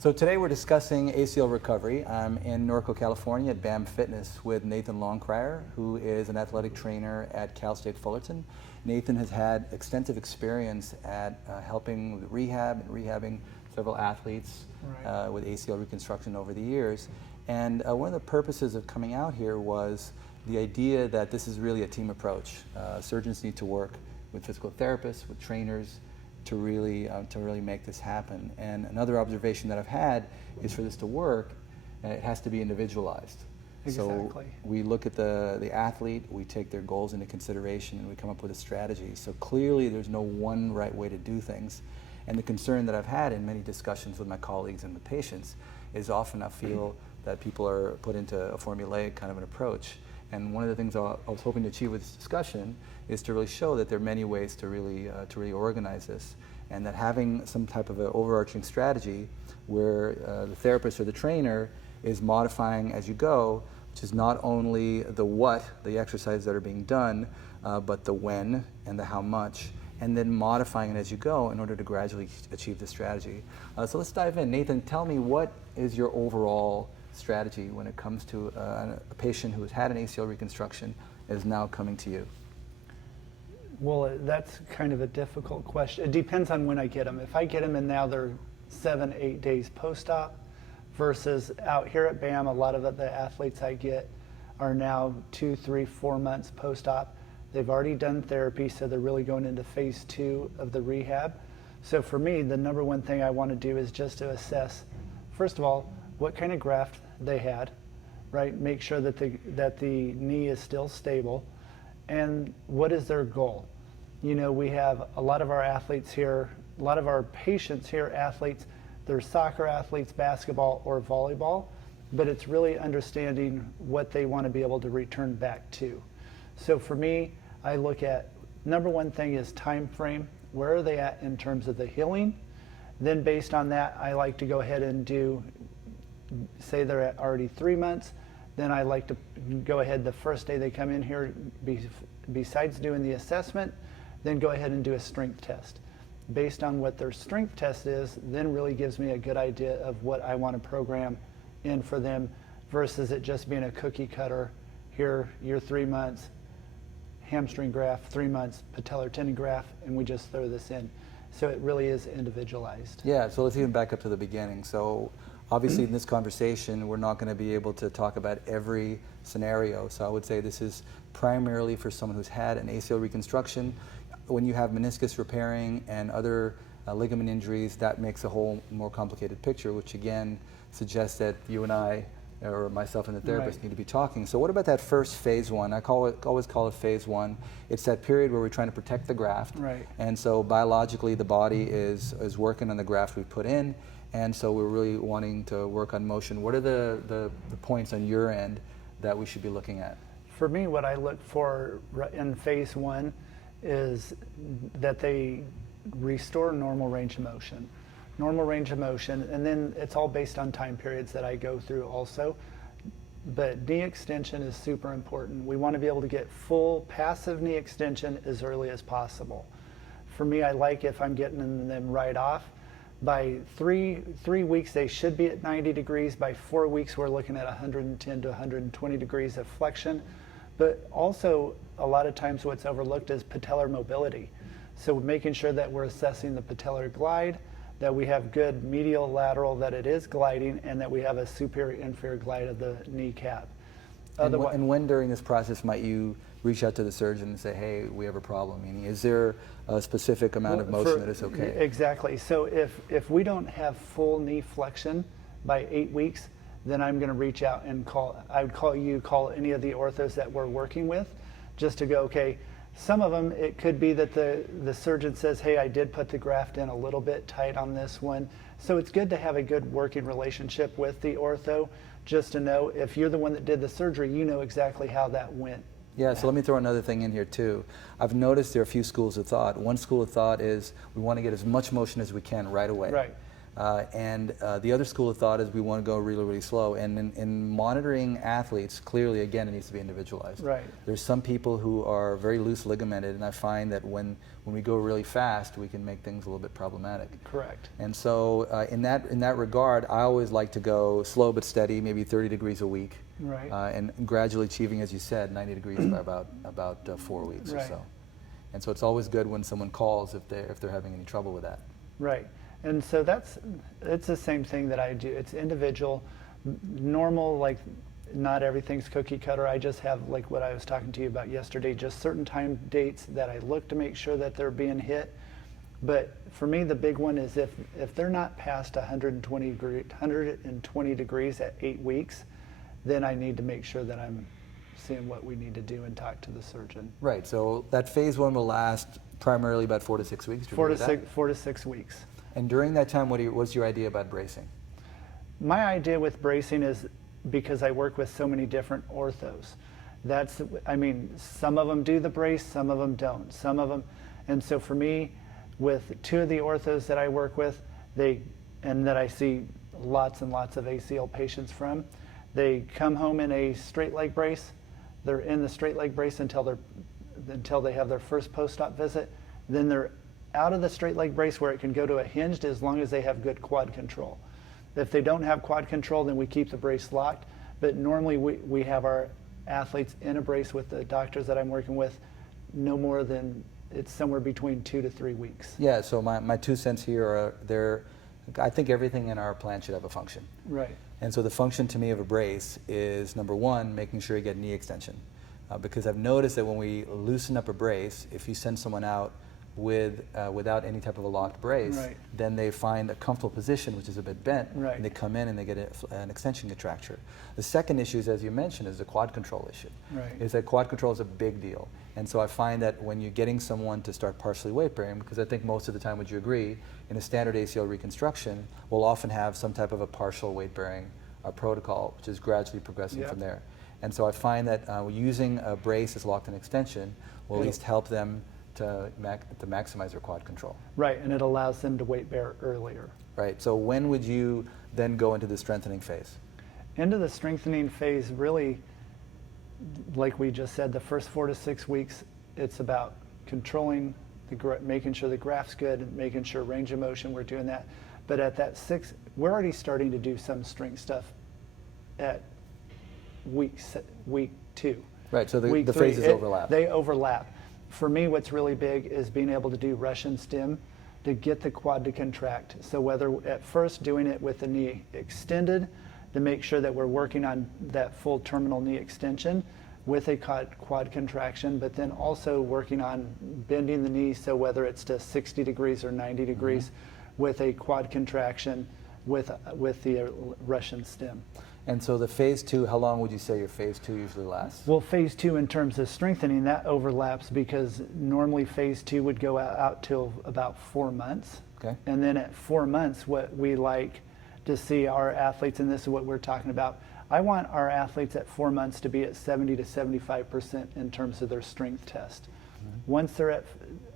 So today we're discussing ACL recovery. I'm in Norco, California at BAM Fitness with Nathan Longcrier, who is an athletic trainer at Cal State Fullerton. Nathan has had extensive experience at helping with rehab and rehabbing several athletes with ACL reconstruction over the years. And one of the purposes of coming out here was the idea that this is really a team approach. Surgeons need to work with physical therapists, with trainers, to really make this happen. And another observation that I've had is for this to work, it has to be individualized. Exactly. So we look at the athlete, we take their goals into consideration, and we come up with a strategy. So clearly there's no one right way to do things. And the concern that I've had in many discussions with my colleagues and the patients is often I feel that people are put into a formulaic kind of an approach. And one of the things I was hoping to achieve with this discussion is to really show that there are many ways to really organize this, and that having some type of an overarching strategy where the therapist or the trainer is modifying as you go, which is not only the what, the exercises that are being done, but the when and the how much, and then modifying it as you go in order to gradually achieve the strategy. So let's dive in. Nathan, tell me, what is your overall strategy when it comes to a patient who has had an ACL reconstruction and is now coming to you? Well, that's kind of a difficult question. It depends on when I get them. If I get them and now they're 7-8 days post-op, versus out here at BAM, a lot of the athletes I get are now 2, 3, 4 months post-op. They've already done therapy, so they're really going into phase 2 of the rehab. So for me, the number one thing I want to do is just to assess, first of all, what kind of graft they had, right? Make sure that the knee is still stable. And what is their goal? You know, we have a lot of our athletes here, a lot of our patients here, athletes, they're soccer athletes, basketball or volleyball, but it's really understanding what they want to be able to return back to. So for me, I look at, number one thing is time frame. Where are they at in terms of the healing? Then based on that, I like to go ahead and do, say they're at already 3 months, then I like to go ahead the first day they come in here, besides doing the assessment, then go ahead and do a strength test. Based on what their strength test is, then really gives me a good idea of what I want to program in for them, versus it just being a cookie cutter. Here, you're 3 months, hamstring graft, 3 months, patellar tendon graft, and we just throw this in. So it really is individualized. Yeah, so let's even back up to the beginning. So obviously in this conversation, we're not going to be able to talk about every scenario. So I would say this is primarily for someone who's had an ACL reconstruction. When you have meniscus repairing and other ligament injuries, that makes a whole more complicated picture, which again suggests that you and I, or myself and the therapist, need to be talking. So what about that first phase 1? I always call it phase 1. It's that period where we're trying to protect the graft. Right. And so biologically the body is working on the graft we put in, and so we're really wanting to work on motion. What are the points on your end that we should be looking at? For me, what I look for in phase 1 is that they restore normal range of motion. Normal range of motion, and then it's all based on time periods that I go through also. But knee extension is super important. We want to be able to get full passive knee extension as early as possible. For me, I like if I'm getting them right off. By three weeks, they should be at 90 degrees. By 4 weeks, we're looking at 110 to 120 degrees of flexion. But also, a lot of times what's overlooked is patellar mobility. So making sure that we're assessing the patellar glide, that we have good medial lateral, that it is gliding, and that we have a superior inferior glide of the kneecap. And when during this process might you reach out to the surgeon and say, hey, we have a problem? Meaning, is there a specific amount of motion that is okay? Exactly. So if we don't have full knee flexion by 8 weeks, then I'm going to reach out and call any of the orthos that we're working with, just to go, okay, some of them, it could be that the surgeon says, hey, I did put the graft in a little bit tight on this one. So it's good to have a good working relationship with the ortho, just to know if you're the one that did the surgery, you know exactly how that went. Yeah, so let me throw another thing in here too. I've noticed there are a few schools of thought. One school of thought is we want to get as much motion as we can right away. Right. The other school of thought is we want to go really, really slow. And in monitoring athletes, clearly, again, it needs to be individualized. Right. There's some people who are very loose ligamented, and I find that when we go really fast, we can make things a little bit problematic. Correct. And so in that regard, I always like to go slow but steady, maybe 30 degrees a week. Right. And gradually achieving, as you said, 90 degrees by about 4 weeks or so. And so it's always good when someone calls if they're having any trouble with that. Right. And so it's the same thing that I do. It's individual, normal, like not everything's cookie cutter. I just have, like what I was talking to you about yesterday, just certain time dates that I look to make sure that they're being hit. But for me, the big one is if they're not past 120 degrees at 8 weeks, then I need to make sure that I'm seeing what we need to do and talk to the surgeon. Right. So that phase 1 will last primarily about 4 to 6 weeks. 4 to 6 weeks. And during that time, what's your idea about bracing? My idea with bracing is, because I work with so many different orthos, some of them do the brace, some of them don't. Some of them, and so for me, with 2 of the orthos that I work with, and that I see lots and lots of ACL patients from, they come home in a straight leg brace. They're in the straight leg brace until they have their first post-op visit. Then they're out of the straight leg brace where it can go to a hinged as long as they have good quad control. If they don't have quad control, then we keep the brace locked. But normally we have our athletes in a brace with the doctors that I'm working with no more than, it's somewhere between 2 to 3 weeks. Yeah, so my 2 cents here are I think everything in our plan should have a function. Right. And so the function to me of a brace is, number 1, making sure you get knee extension. Because I've noticed that when we loosen up a brace, if you send someone out without any type of a locked brace, right, then they find a comfortable position, which is a bit bent, right, and they come in and they get an extension contracture. The second issue, as you mentioned, is the quad control issue. Right. Is that quad control is a big deal. And so I find that when you're getting someone to start partially weight bearing, because I think most of the time, would you agree, in a standard ACL reconstruction, we'll often have some type of a partial weight bearing protocol, which is gradually progressing yep, from there. And so I find that using a brace as locked-in extension will at least help them to maximize their quad control. Right, and it allows them to weight bear earlier. Right, so when would you then go into the strengthening phase? Into the strengthening phase, really, like we just said, the first 4 to 6 weeks, it's about controlling, making sure the graft's good, and making sure range of motion, we're doing that. But at that 6, we're already starting to do some strength stuff at week 2. Right, so the phases overlap. They overlap. For me, what's really big is being able to do Russian stem to get the quad to contract. So whether at first doing it with the knee extended to make sure that we're working on that full terminal knee extension with a quad contraction, but then also working on bending the knee, so whether it's to 60 degrees or 90 degrees, mm-hmm, with a quad contraction with the Russian stem. And so the phase 2, how long would you say your phase 2 usually lasts? Well, phase 2 in terms of strengthening, that overlaps because normally phase 2 would go out till about 4 months. Okay. And then at 4 months, what we like to see our athletes, and this is what we're talking about, I want our athletes at 4 months to be at 70 to 75% in terms of their strength test. Mm-hmm. Once they're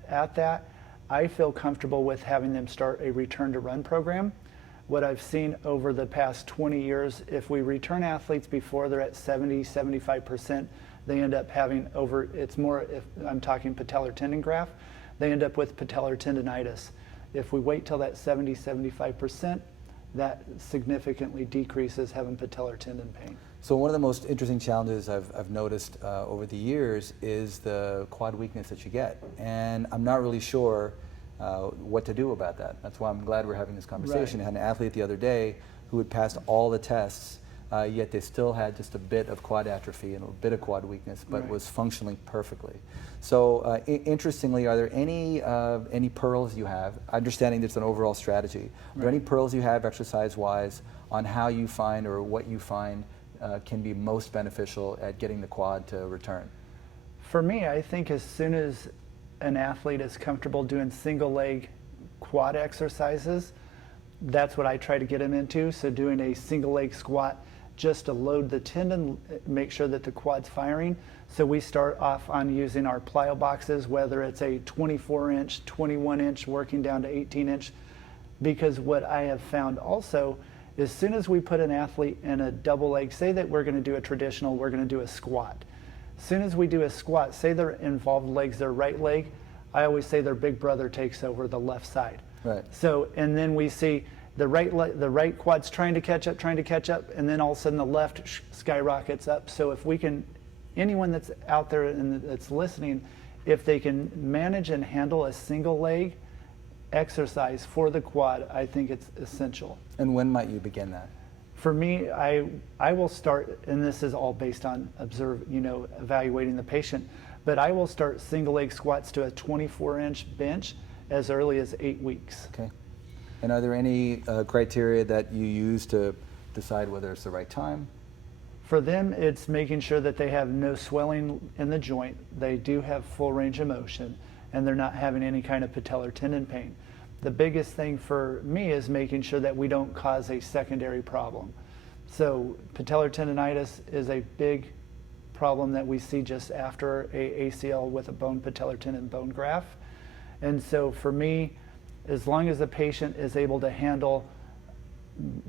at that, I feel comfortable with having them start a return to run program. What I've seen over the past 20 years, if we return athletes before they're at 70, 75%, they end up having it's more, if I'm talking patellar tendon graft, they end up with patellar tendonitis. If we wait till that 70, 75%, that significantly decreases having patellar tendon pain. So one of the most interesting challenges I've noticed over the years is the quad weakness that you get. And I'm not really sure what to do about that. That's why I'm glad we're having this conversation. Right. I had an athlete the other day who had passed all the tests, yet they still had just a bit of quad atrophy and a bit of quad weakness, but right, was functioning perfectly. So interestingly, are there any pearls you have, understanding there's an overall strategy, are there any pearls you have exercise-wise on how you find or what you find can be most beneficial at getting the quad to return? For me, I think as soon as an athlete is comfortable doing single leg quad exercises, that's what I try to get them into. So doing a single leg squat just to load the tendon, make sure that the quad's firing. So we start off on using our plyo boxes, whether it's a 24-inch, 21-inch, working down to 18-inch. because what I have found also, as soon as we put an athlete in a double leg, say that we're going to do a traditional, we're going to do a squat. As soon as we do a squat, say their involved legs, their right leg, I always say their big brother takes over the left side. Right. So, and then we see the right quad's trying to catch up, and then all of a sudden the left skyrockets up. So if we can, anyone that's out there and that's listening, if they can manage and handle a single leg exercise for the quad, I think it's essential. And when might you begin that? For me, I will start, and this is all based on evaluating the patient, but I will start single leg squats to a 24-inch bench as early as 8 weeks. Okay. And are there any criteria that you use to decide whether it's the right time? For them, it's making sure that they have no swelling in the joint, they do have full range of motion, and they're not having any kind of patellar tendon pain. The biggest thing for me is making sure that we don't cause a secondary problem. So patellar tendonitis is a big problem that we see just after a ACL with a patellar tendon bone graft. And so for me, as long as the patient is able to handle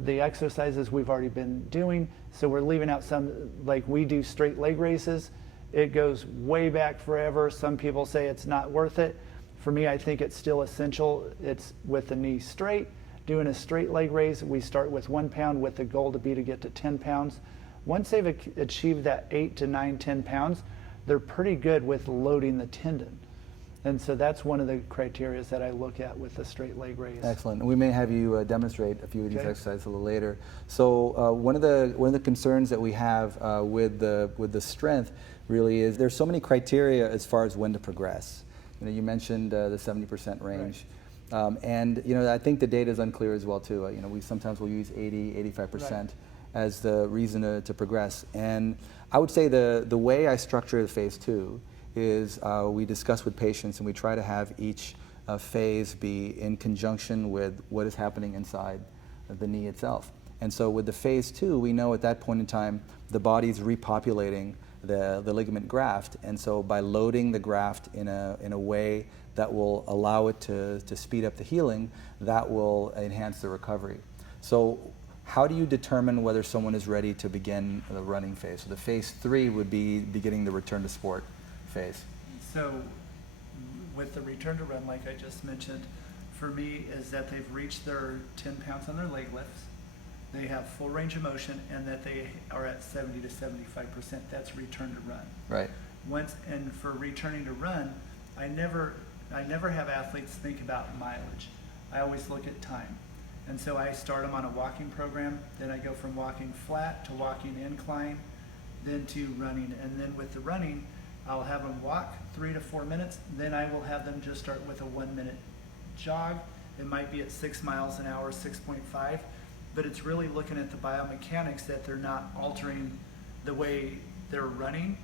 the exercises we've already been doing, so we're leaving out some, like we do straight leg raises, it goes way back forever. Some people say it's not worth it. For me, I think it's still essential. It's with the knee straight, doing a straight leg raise. We start with 1 pound with the goal to get to 10 pounds. Once they've achieved that 8 to 9, 10 pounds, they're pretty good with loading the tendon. And so that's one of the criteria that I look at with the straight leg raise. Excellent. We may have you demonstrate a few of these exercises a little later. So one of the concerns that we have with the strength really is there's so many criteria as far as when to progress. You mentioned the 70% range. Right. And I think the data is unclear as well too. We sometimes will use 80, 85% right. as the reason to progress. And I would say the way I structure the phase 2 is we discuss with patients and we try to have each phase be in conjunction with what is happening inside the knee itself. And so with the phase 2, we know at that point in time the body's repopulating the ligament graft, and so by loading the graft in a way that will allow it to speed up the healing, that will enhance the recovery. So how do you determine whether someone is ready to begin the running phase? So the phase 3 would be beginning the return to sport phase. So with the return to run, like I just mentioned, for me is that they've reached their 10 pounds on their leg lifts, they have full range of motion, and that they are at 70 to 75%. That's return to run. Right. And for returning to run, I never have athletes think about mileage. I always look at time. And so I start them on a walking program, then I go from walking flat to walking incline, then to running. And then with the running, I'll have them walk 3 to 4 minutes, then I will have them just start with a 1 minute jog. It might be at 6 miles an hour, 6.5, but it's really looking at the biomechanics that they're not altering the way they're running.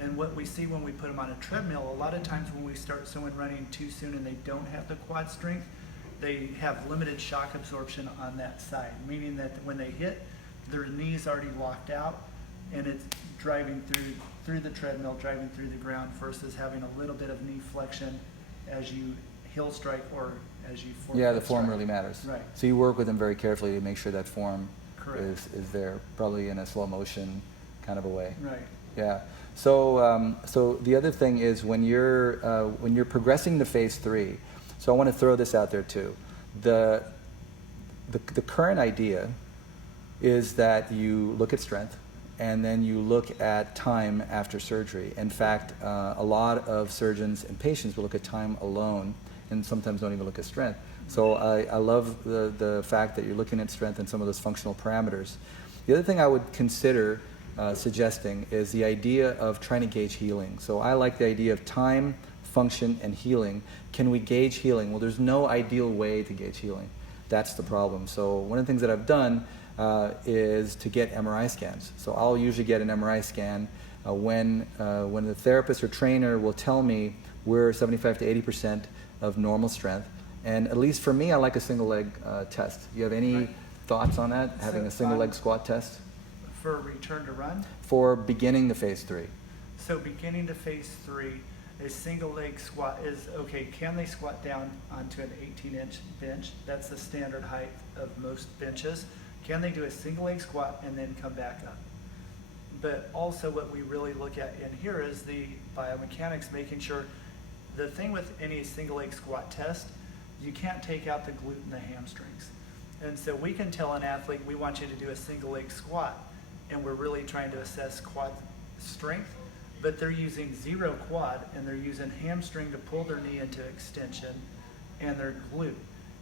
And what we see when we put them on a treadmill, a lot of times when we start someone running too soon and they don't have the quad strength, they have limited shock absorption on that side, meaning that when they hit, their knee's already locked out and it's driving through the treadmill, driving through the ground, versus having a little bit of knee flexion as you heel strike or as you form. Yeah, the form really matters. Right. So you work with them very carefully to make sure that form Correct. is there, probably in a slow motion kind of a way. Right. Yeah. So so the other thing is when you're progressing to phase 3. So I want to throw this out there too. The current idea is that you look at strength and then you look at time after surgery. In fact, a lot of surgeons and patients will look at time alone and sometimes don't even look at strength. So I love the fact that you're looking at strength and some of those functional parameters. The other thing I would consider suggesting is the idea of trying to gauge healing. So I like the idea of time, function, and healing. Can we gauge healing? Well, there's no ideal way to gauge healing. That's the problem. So one of the things that I've done is to get MRI scans. So I'll usually get an MRI scan when the therapist or trainer will tell me we're 75 to 80% of normal strength. And at least for me, I like a single leg test. You have any thoughts on that, having a single leg squat test? For return to run? For beginning the phase 3. So beginning to phase 3, A single leg squat is, okay, can they squat down onto an 18-inch bench? That's the standard height of most benches. Can they do a single leg squat and then come back up? But also what we really look at in here is the biomechanics, making sure the thing with any single leg squat test, you can't take out the glute and the hamstrings. And so we can tell an athlete, we want you to do a single leg squat, and we're really trying to assess quad strength, but they're using zero quad and they're using hamstring to pull their knee into extension and their glute.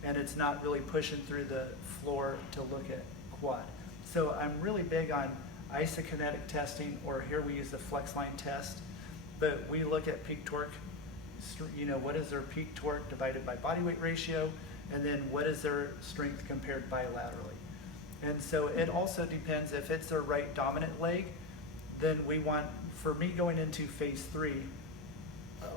And it's not really pushing through the floor to look at quad. So I'm really big on isokinetic testing, or here we use the flex line test, but we look at peak torque, what is their peak torque divided by body weight ratio, and then what is their strength compared bilaterally. And so it also depends if it's their right dominant leg, then we want, for me going into phase 3,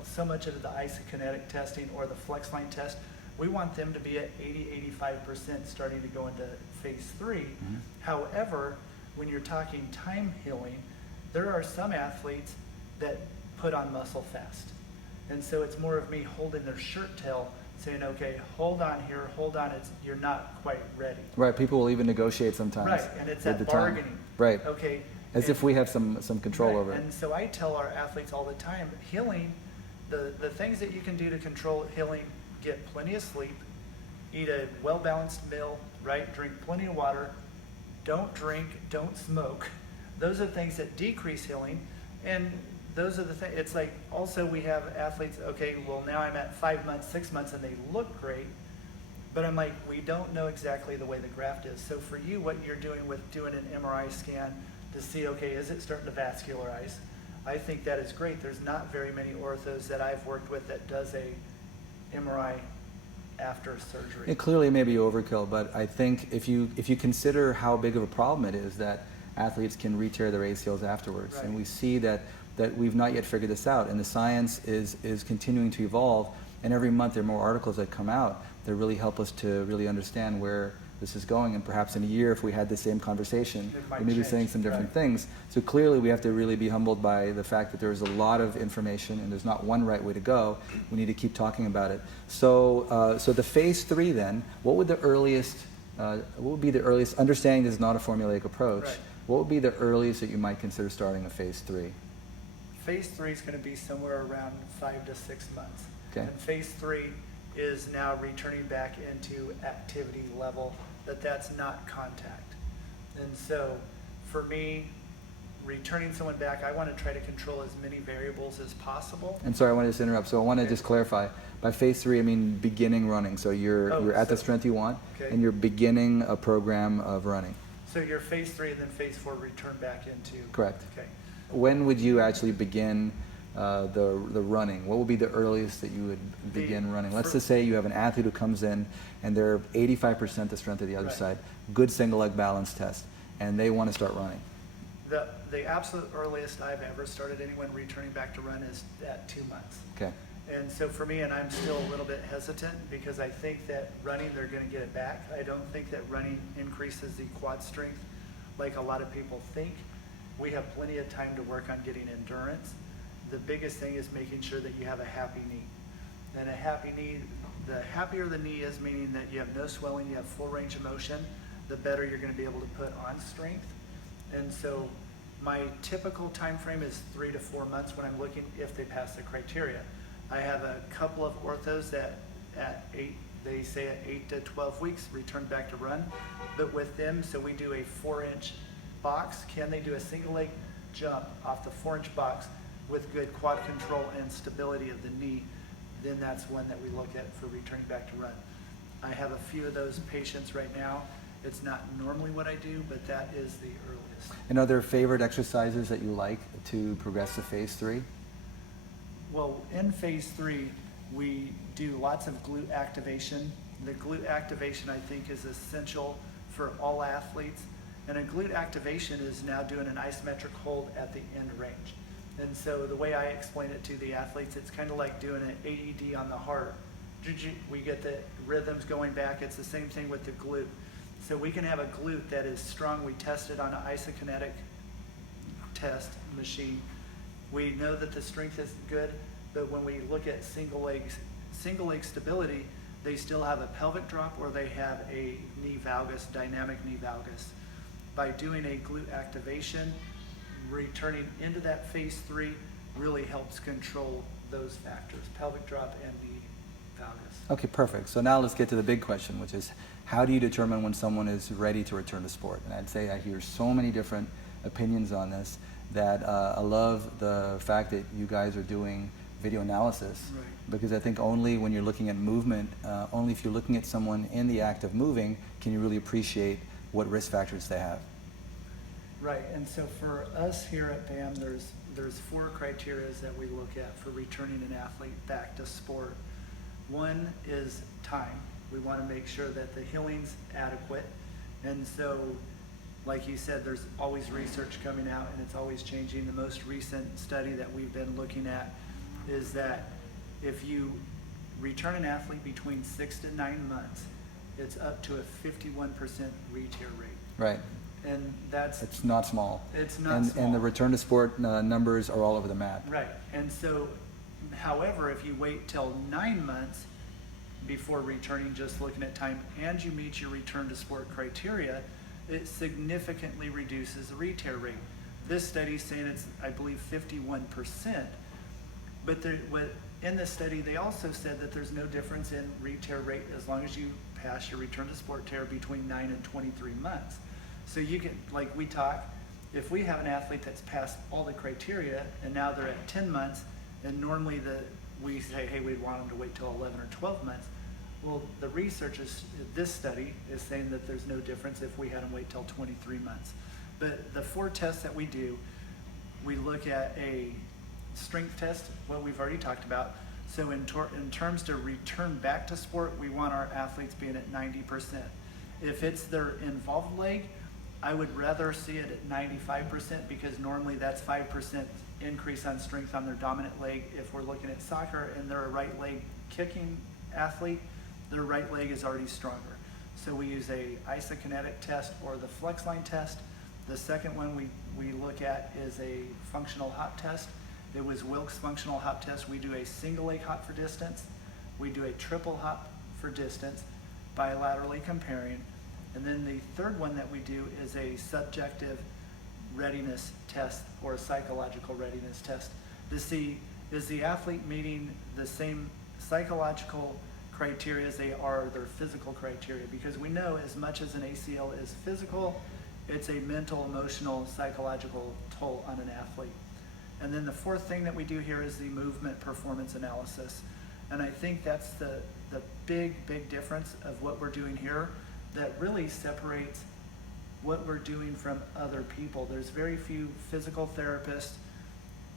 so much of the isokinetic testing or the flex line test, we want them to be at 80-85% starting to go into phase 3. Mm-hmm. However, when you're talking time healing, there are some athletes that put on muscle fast. And so it's more of me holding their shirt tail, saying, okay, hold on here, hold on, you're not quite ready. Right, people will even negotiate sometimes. Right, and it's that bargaining. Time. Right. Okay. As if we have some control right. over it. And so I tell our athletes all the time, healing, the things that you can do to control healing, get plenty of sleep, eat a well-balanced meal, right? Drink plenty of water, don't drink, don't smoke. Those are things that decrease healing. And those are the things, it's like, also we have athletes, okay, well now I'm at 5 months, 6 months, and they look great. But I'm like, we don't know exactly the way the graft is. So for you, what you're doing with doing an MRI scan to see, okay, is it starting to vascularize? I think that is great. There's not very many orthos that I've worked with that does a MRI after surgery. It clearly may be overkill, but I think if you consider how big of a problem it is that athletes can re-tear their ACLs afterwards, right. And we see that we've not yet figured this out, and the science is continuing to evolve, and every month there are more articles that come out that really help us to really understand where this is going, and perhaps in a year, if we had the same conversation, we may be saying some different things. So clearly we have to really be humbled by the fact that there's a lot of information and there's not one right way to go. We need to keep talking about it. So the phase 3 then, what would be the earliest, understanding this is not a formulaic approach, right. What would be the earliest that you might consider starting a phase 3? Phase 3 is going to be somewhere around 5 to 6 months. Okay. And phase 3 is now returning back into activity level, that's not contact. And so for me, returning someone back, I want to try to control as many variables as possible. And sorry, I want to just interrupt. So I want to just clarify. By phase 3, I mean beginning running. So you're at the strength you want, okay. And you're beginning a program of running. So you're phase 3 and then phase 4 return back into. Correct. Okay. When would you actually begin the running? What would be the earliest that you would begin running? Let's just say you have an athlete who comes in and they're 85% the strength of the other right. side, good single leg balance test, and they want to start running. The absolute earliest I've ever started anyone returning back to run is at 2 months. Okay. And so for me, and I'm still a little bit hesitant because I think that running, they're going to get it back. I don't think that running increases the quad strength like a lot of people think. We have plenty of time to work on getting endurance. The biggest thing is making sure that you have a happy knee. And a happy knee, the happier the knee is, meaning that you have no swelling, you have full range of motion, the better you're going to be able to put on strength. And so my typical time frame is 3 to 4 months when I'm looking if they pass the criteria. I have a couple of orthos that they say at 8 to 12 weeks return back to run. But with them, so we do a 4-inch box. Can they do a single leg jump off the 4-inch box with good quad control and stability of the knee? Then that's one that we look at for returning back to run. I have a few of those patients right now. It's not normally what I do, but that is the earliest. And are there favorite exercises that you like to progress to phase 3? Well, in phase 3, we do lots of glute activation. The glute activation, I think, is essential for all athletes. And a glute activation is now doing an isometric hold at the end range. And so the way I explain it to the athletes, it's kind of like doing an AED on the heart. We get the rhythms going back. It's the same thing with the glute. So we can have a glute that is strong. We test it on an isokinetic test machine. We know that the strength is good. But when we look at single leg stability, they still have a pelvic drop or they have a knee valgus, dynamic knee valgus. By doing a glute activation, returning into that phase 3 really helps control those factors, pelvic drop and knee valgus. Okay, perfect. So now let's get to the big question, which is how do you determine when someone is ready to return to sport? And I'd say I hear so many different opinions on this that I love the fact that you guys are doing video analysis, Right. because I think only when you're looking at movement, only if you're looking at someone in the act of moving, can you really appreciate what risk factors they have. Right, and so for us here at BAM, there's 4 criteria that we look at for returning an athlete back to sport. One is time. We want to make sure that the healing's adequate, and so like you said, there's always research coming out and it's always changing. The most recent study that we've been looking at is that if you return an athlete between 6 to 9 months, it's up to a 51% re-tear rate. Right. And It's not small. It's not small. And the return to sport numbers are all over the map. Right. And so, however, if you wait till 9 months before returning, just looking at time, and you meet your return to sport criteria, it significantly reduces the re-tear rate. This study is saying it's, I believe, 51%. But in this study, they also said that there's no difference in re-tear rate as long as you pass your return to sport tear between 9 and 23 months. So you can, like we talk, if we have an athlete that's passed all the criteria and now they're at 10 months, and normally we say, hey, we'd want them to wait till 11 or 12 months. Well, the research this study is saying that there's no difference if we had them wait till 23 months. But the 4 tests that we do, we look at a strength test, what we've already talked about. So in terms to return back to sport, we want our athletes being at 90%. If it's their involved leg, I would rather see it at 95% because normally that's 5% increase on strength on their dominant leg. If we're looking at soccer and they're a right leg kicking athlete, their right leg is already stronger. So we use a isokinetic test or the flex line test. The second one we look at is a functional hop test. It was Wilks functional hop test. We do a single leg hop for distance. We do a triple hop for distance, bilaterally comparing. And then the third one that we do is a subjective readiness test or a psychological readiness test to see, is the athlete meeting the same psychological criteria as they are their physical criteria? Because we know as much as an ACL is physical, it's a mental, emotional, psychological toll on an athlete. And then the fourth thing that we do here is the movement performance analysis. And I think that's the big difference of what we're doing here that really separates what we're doing from other people. There's very few physical therapists,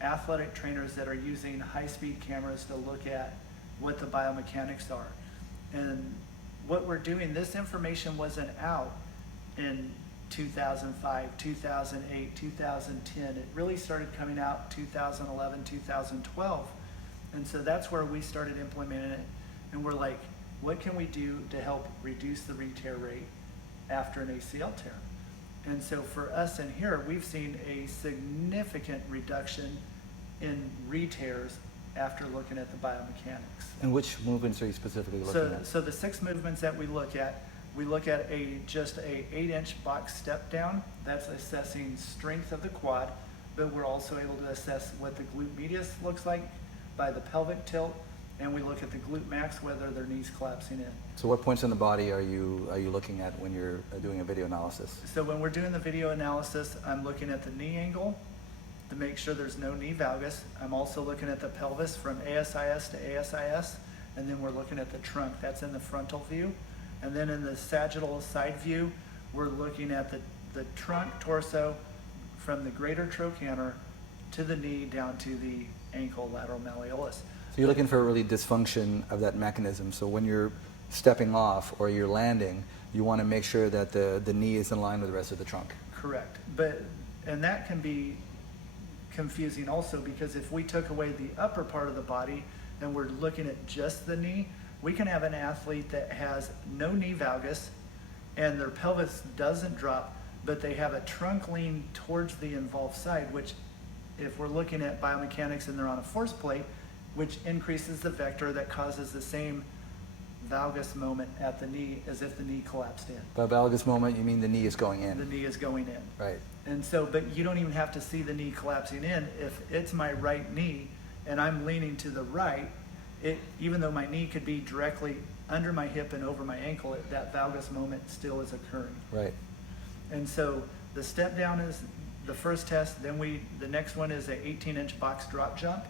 athletic trainers that are using high-speed cameras to look at what the biomechanics are. And what we're doing, this information wasn't out in 2005, 2008, 2010. It really started coming out 2011, 2012. And so that's where we started implementing it. And we're like, what can we do to help reduce the re-tear rate after an ACL tear? And so for us in here, we've seen a significant reduction in re-tears after looking at the biomechanics. And which movements are you specifically looking at? So the 6 movements that we look at just a 8-inch box step down. That's assessing strength of the quad, but we're also able to assess what the glute medius looks like by the pelvic tilt, and we look at the glute max, whether their knees collapsing in. So what points in the body are you looking at when you're doing a video analysis? So when we're doing the video analysis, I'm looking at the knee angle to make sure there's no knee valgus. I'm also looking at the pelvis from ASIS to ASIS, and then we're looking at the trunk. That's in the frontal view. And then in the sagittal side view, we're looking at the trunk, torso, from the greater trochanter to the knee down to the ankle lateral malleolus. So you're looking for a really dysfunction of that mechanism. So when you're stepping off or you're landing, you want to make sure that the knee is in line with the rest of the trunk. Correct. And that can be confusing also, because if we took away the upper part of the body and we're looking at just the knee, we can have an athlete that has no knee valgus and their pelvis doesn't drop, but they have a trunk lean towards the involved side, which if we're looking at biomechanics and they're on a force plate, which increases the vector that causes the same valgus moment at the knee as if the knee collapsed in. By valgus moment, you mean the knee is going in? The knee is going in. Right. And so, but you don't even have to see the knee collapsing in. If it's my right knee and I'm leaning to the right, even though my knee could be directly under my hip and over my ankle, that valgus moment still is occurring. Right. And so the step down is the first test. Then the next one is an 18-inch box drop jump.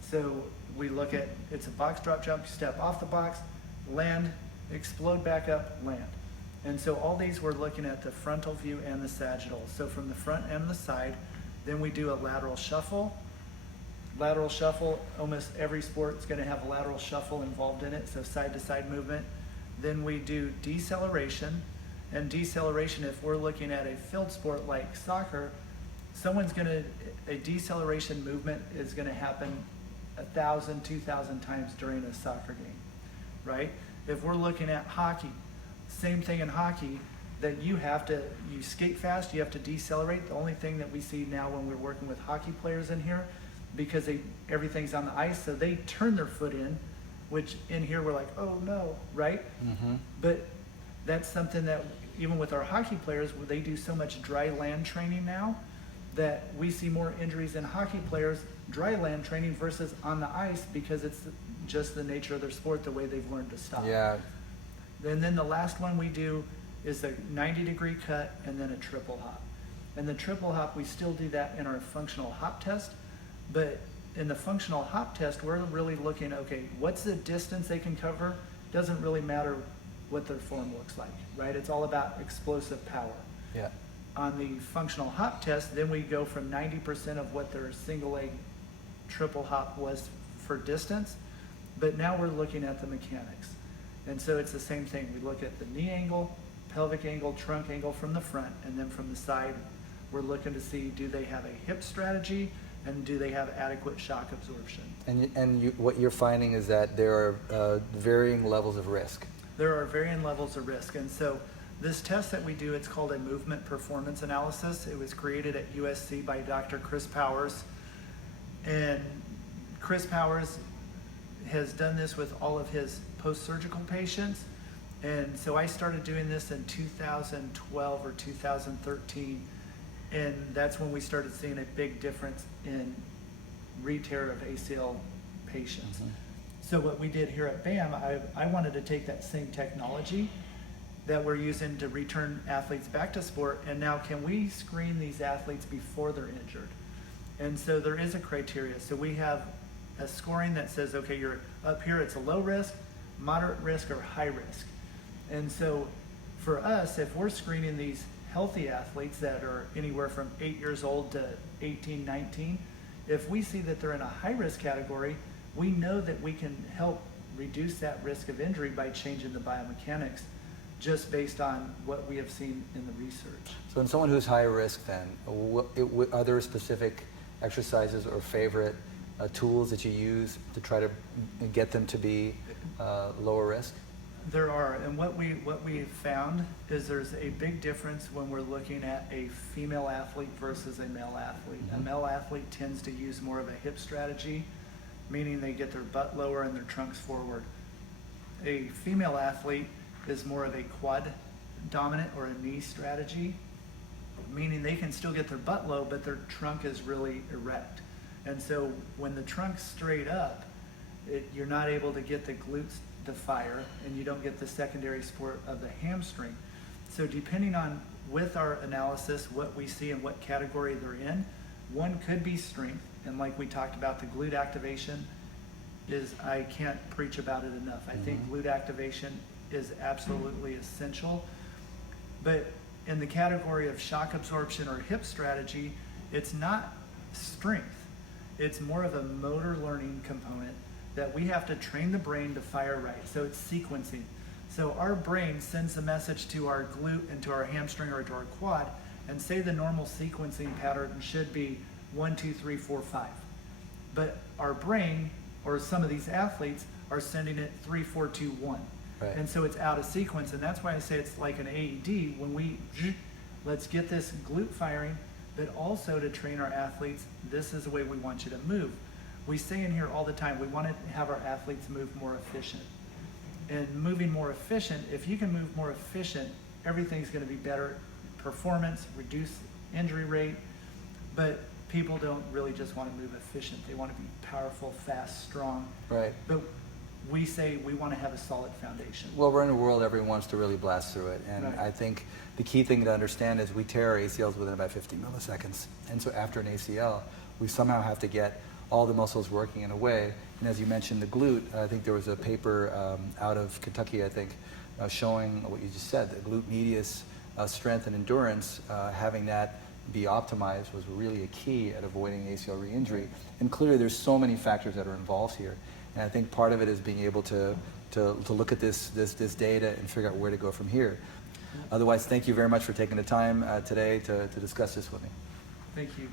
So we look at, it's a box drop jump, you step off the box, land, explode back up, land. And so all these we're looking at the frontal view and the sagittal. So from the front and the side, then we do a lateral shuffle. Lateral shuffle, almost every sport is going to have a lateral shuffle involved in it, so side to side movement. Then we do deceleration. And deceleration, if we're looking at a field sport like soccer, a deceleration movement is going to happen 1,000, 2,000 times during a soccer game, right? If we're looking at hockey, same thing in hockey, that you skate fast, you have to decelerate. The only thing that we see now when we're working with hockey players in here, because everything's on the ice, so they turn their foot in, which in here we're like, oh no, right? Mm-hmm. But that's something that even with our hockey players, where they do so much dry land training now, that we see more injuries in hockey players dry land training versus on the ice, because it's just the nature of their sport, the way they've learned to stop. Yeah. And then the last one we do is a 90-degree cut and then a triple hop. And the triple hop, we still do that in our functional hop test, but in the functional hop test, we're really looking, okay, what's the distance they can cover? Doesn't really matter what their form looks like, right? It's all about explosive power. Yeah. On the functional hop test, then we go from 90% of what their single leg triple hop was for distance, but now we're looking at the mechanics. And so it's the same thing. We look at the knee angle, pelvic angle, trunk angle from the front, and then from the side, we're looking to see, do they have a hip strategy, and do they have adequate shock absorption? And what you're finding is that there are varying levels of risk. There are varying levels of risk. And so this test that we do, it's called a movement performance analysis. It was created at USC by Dr. Chris Powers. And Chris Powers has done this with all of his post-surgical patients. And so I started doing this in 2012 or 2013. And that's when we started seeing a big difference in re-tear of ACL patients. Mm-hmm. So what we did here at BAM, I wanted to take that same technology that we're using to return athletes back to sport, and now can we screen these athletes before they're injured? And so there is a criteria. So we have a scoring that says, okay, you're up here, it's a low risk, moderate risk, or high risk. And so for us, if we're screening these healthy athletes that are anywhere from 8 years old to 18, 19, if we see that they're in a high risk category, we know that we can help reduce that risk of injury by changing the biomechanics, just based on what we have seen in the research. So in someone who's high risk then, are there specific exercises or favorite tools that you use to try to get them to be lower risk? There are, and what we found is there's a big difference when we're looking at a female athlete versus a male athlete. Mm-hmm. A male athlete tends to use more of a hip strategy, meaning they get their butt lower and their trunks forward. A female athlete is more of a quad dominant or a knee strategy, meaning they can still get their butt low, but their trunk is really erect. And so when the trunk's straight up, you're not able to get the glutes to fire, and you don't get the secondary support of the hamstring. So depending on, with our analysis, what we see and what category they're in, one could be strength, and like we talked about, the glute activation is, I can't preach about it enough. I think glute activation is absolutely essential. But in the category of shock absorption or hip strategy, it's not strength. It's more of a motor learning component that we have to train the brain to fire right. So it's sequencing. So our brain sends a message to our glute and to our hamstring or to our quad, and say the normal sequencing pattern should be 1, 2, 3, 4, 5. But our brain, or some of these athletes, are sending it 3, 4, 2, 1. Right. And so it's out of sequence, and that's why I say it's like an AED. When we, let's get this glute firing, but also to train our athletes, this is the way we want you to move. We say in here all the time, we want to have our athletes move more efficient. And moving more efficient, if you can move more efficient, everything's going to be better. Performance, reduce injury rate, but people don't really just want to move efficient. They want to be powerful, fast, strong. Right. But we say we want to have a solid foundation. Well, we're in a world everyone wants to really blast through it, and Right. I think the key thing to understand is we tear our ACLs within about 50 milliseconds, and so after an ACL, we somehow have to get all the muscles working in a way. And as you mentioned, the glute, I think there was a paper out of Kentucky, I think, showing what you just said, the glute medius strength and endurance, having that be optimized was really a key at avoiding ACL re-injury. And clearly there's so many factors that are involved here. And I think part of it is being able to look at this data and figure out where to go from here. Otherwise, thank you very much for taking the time today to discuss this with me. Thank you.